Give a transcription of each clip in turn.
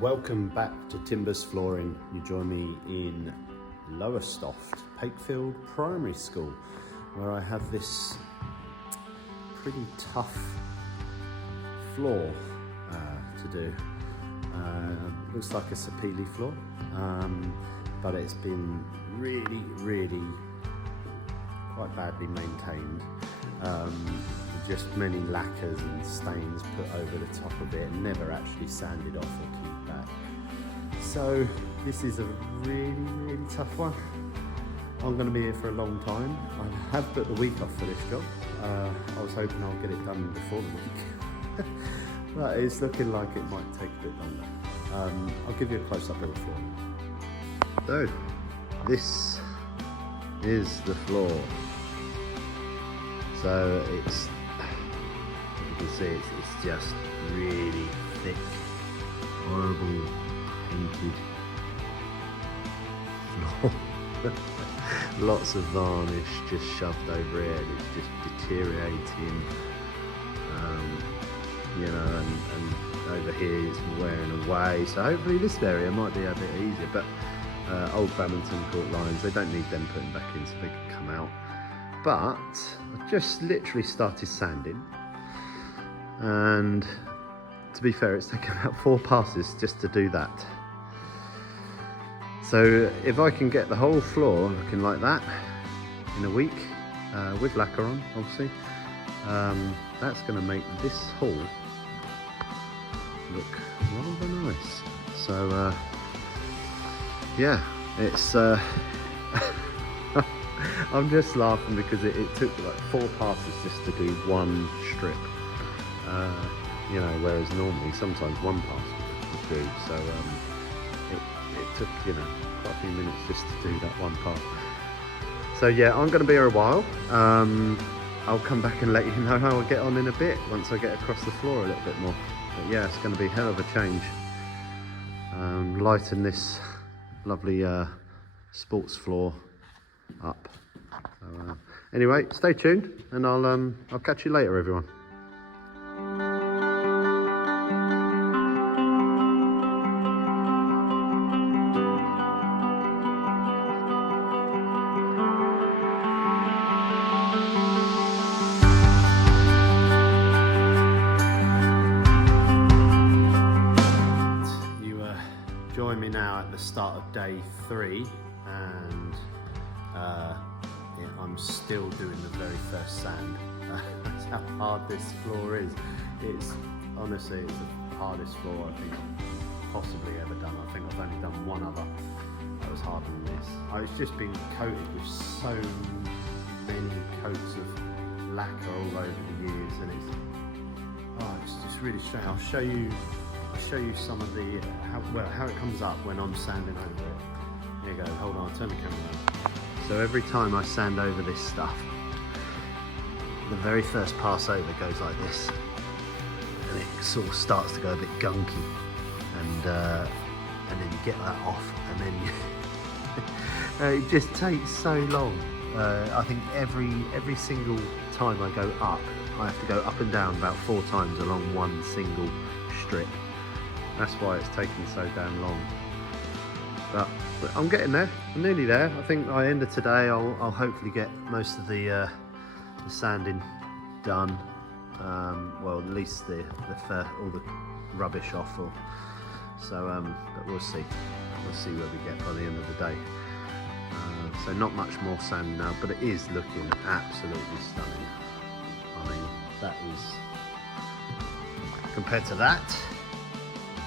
Welcome back to Timbers Flooring. You join me in Lowestoft, Pakefield Primary School, where I have this pretty tough floor to do. Looks like a Sapele floor, but it's been really quite badly maintained. Just many lacquers and stains put over the top of it and never actually sanded off or cleaned back. So this is a really tough one. I'm going to be here for a long time. I have put the week off for this job. I was hoping I'll get it done before the week. But it's looking like it might take a bit longer. I'll give you a close-up of the floor. So this is the floor. So it's, you can see it's just really thick, horrible painted floor. Lots of varnish just shoved over it. It's just deteriorating. You know, and over here it's wearing away. So hopefully this area might be a bit easier. But old badminton court lines, they don't need them putting back in, so they can come out. But I just literally started sanding, and to be fair, it's taken about 4 passes just to do that. So if I can get the whole floor looking like that in a week, with lacquer on, obviously, that's going to make this hall look rather nice. So yeah, it's I'm just laughing because it took like 4 passes just to do one strip, you know, whereas normally sometimes 1 pass would do. So it took, you know, quite a few minutes just to do that 1 pass. So yeah, I'm going to be here a while. I'll come back and let you know how I get on in a bit once I get across the floor a little bit more. But yeah, it's going to be a hell of a change. Lighten this lovely sports floor up. So, anyway, stay tuned, and I'll catch you later, everyone. You join me now at the start of day 3, and I'm still doing the very first sand. That's how hard this floor is. It's honestly, it's the hardest floor I think I've possibly ever done. I think I've only done one other that was harder than this. It's just been coated with so many coats of lacquer all over the years, and it's just really strange. I'll show you some of the how it comes up when I'm sanding over it. There you go. Hold on, I'll turn the camera on. So every time I sand over this stuff, the very first pass over goes like this, and it sort of starts to go a bit gunky, and then you get that off, and then it just takes so long. I think every single time I go up, I have to go up and down about 4 times along one single strip. That's why it's taking so damn long. But I'm getting there. I'm nearly there. I think by the end of today, I'll hopefully get most of the sanding done. Well, at least all the rubbish off. So, but we'll see. We'll see where we get by the end of the day. So not much more sand now, but it is looking absolutely stunning. I mean, that is, compared to that,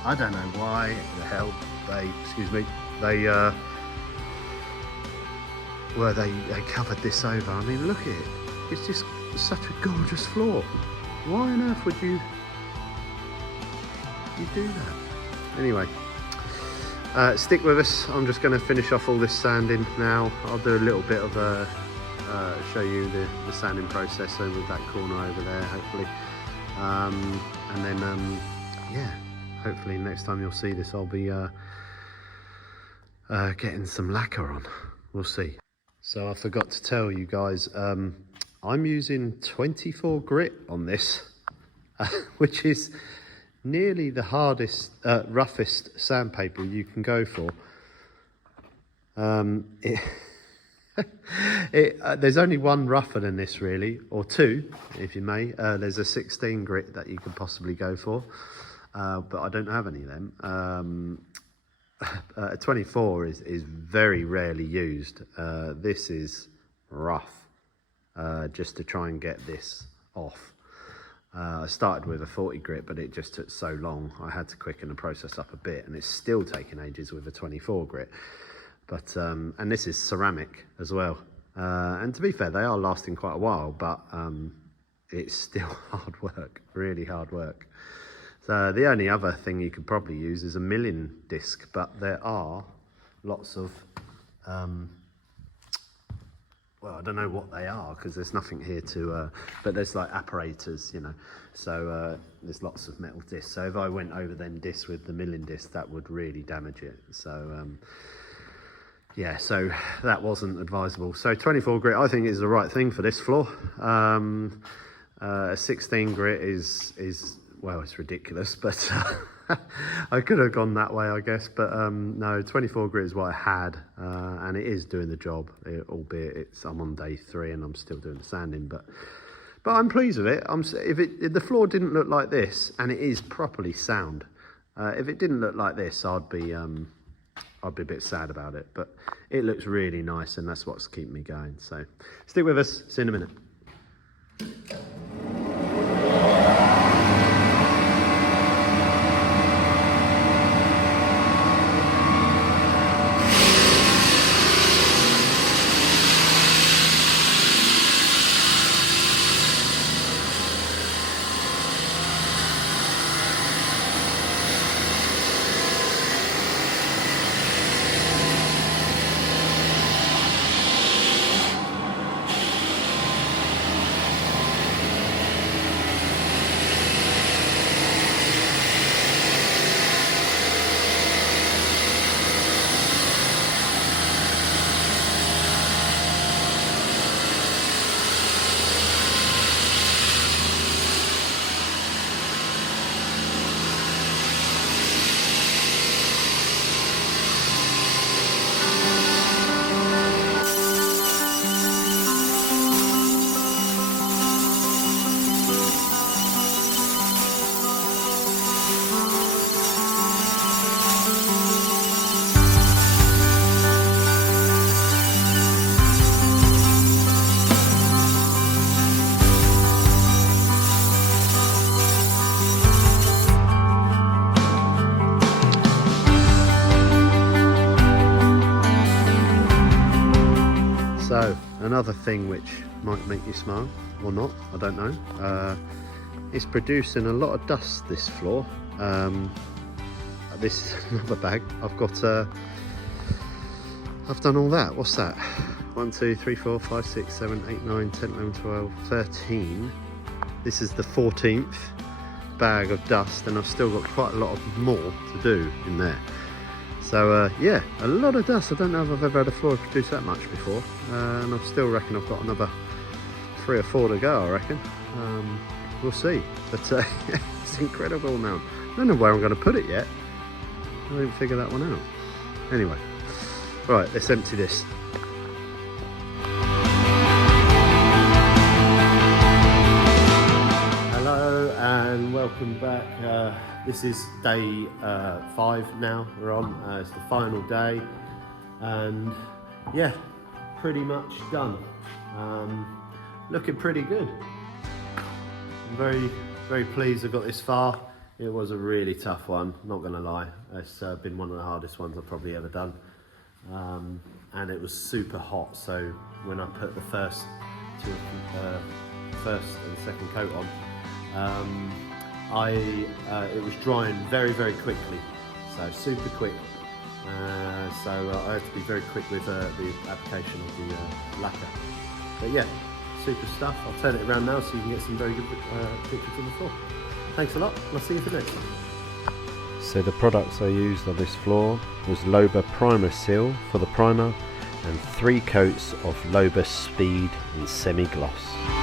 I don't know why the hell they covered this over. I mean, look at it. It's just such a gorgeous floor. Why on earth would you do that? Anyway, stick with us. I'm just going to finish off all this sanding now. I'll do a little bit of show you the sanding process over that corner over there, hopefully, and then yeah, hopefully next time you'll see this, I'll be getting some lacquer on. We'll see. So I forgot to tell you guys, I'm using 24 grit on this, which is nearly the hardest, roughest sandpaper you can go for. There's only one rougher than this really, or two if you may. There's a 16 grit that you could possibly go for, but I don't have any of them. A 24 is very rarely used. This is rough, just to try and get this off. I started with a 40 grit, but it just took so long. I had to quicken the process up a bit, and it's still taking ages with a 24 grit. But and this is ceramic as well. And to be fair, they are lasting quite a while, but it's still hard work, really hard work. So the only other thing you could probably use is a milling disc, but there are lots of, well, I don't know what they are because there's nothing here to, but there's like apparatus, you know, so there's lots of metal discs. So if I went over them discs with the milling disc, that would really damage it. So yeah, so that wasn't advisable. So 24 grit I think is the right thing for this floor. A 16 grit is well, it's ridiculous, but I could have gone that way, I guess. But no, 24 grit is what I had, and it is doing the job, albeit I'm on day 3 and I'm still doing the sanding. But I'm pleased with it. If the floor didn't look like this, and it is properly sound, if it didn't look like this, I'd be a bit sad about it. But it looks really nice, and that's what's keeping me going. So stick with us. See you in a minute. So another thing which might make you smile, or not, I don't know, it's producing a lot of dust, this floor. This is another bag. I've done all that. What's that? 1, 2, 3, 4, 5, 6, 7, 8, 9, 10, 11, 12, 13. This is the 14th bag of dust, and I've still got quite a lot of more to do in there. So yeah, a lot of dust. I don't know if I've ever had a floor produce that much before, and I still reckon I've got another 3 or 4 to go, I reckon. We'll see, but it's an incredible amount. I don't know where I'm going to put it yet. I didn't figure that one out. Anyway, right, let's empty this. Hello and welcome back. This is day 5 now we're on. It's the final day, and yeah, pretty much done. Looking pretty good. I'm very pleased I got this far. It was a really tough one, not gonna lie. It's been one of the hardest ones I've probably ever done. And it was super hot, so when I put the first and second coat on, it was drying very quickly, so super quick. So I had to be very quick with the application of the lacquer. But yeah, super stuff. I'll turn it around now so you can get some very good pictures of the floor. Thanks a lot, and I'll see you for next time. So the products I used on this floor was Loba Primer Seal for the primer and 3 coats of Loba Speed and Semi Gloss.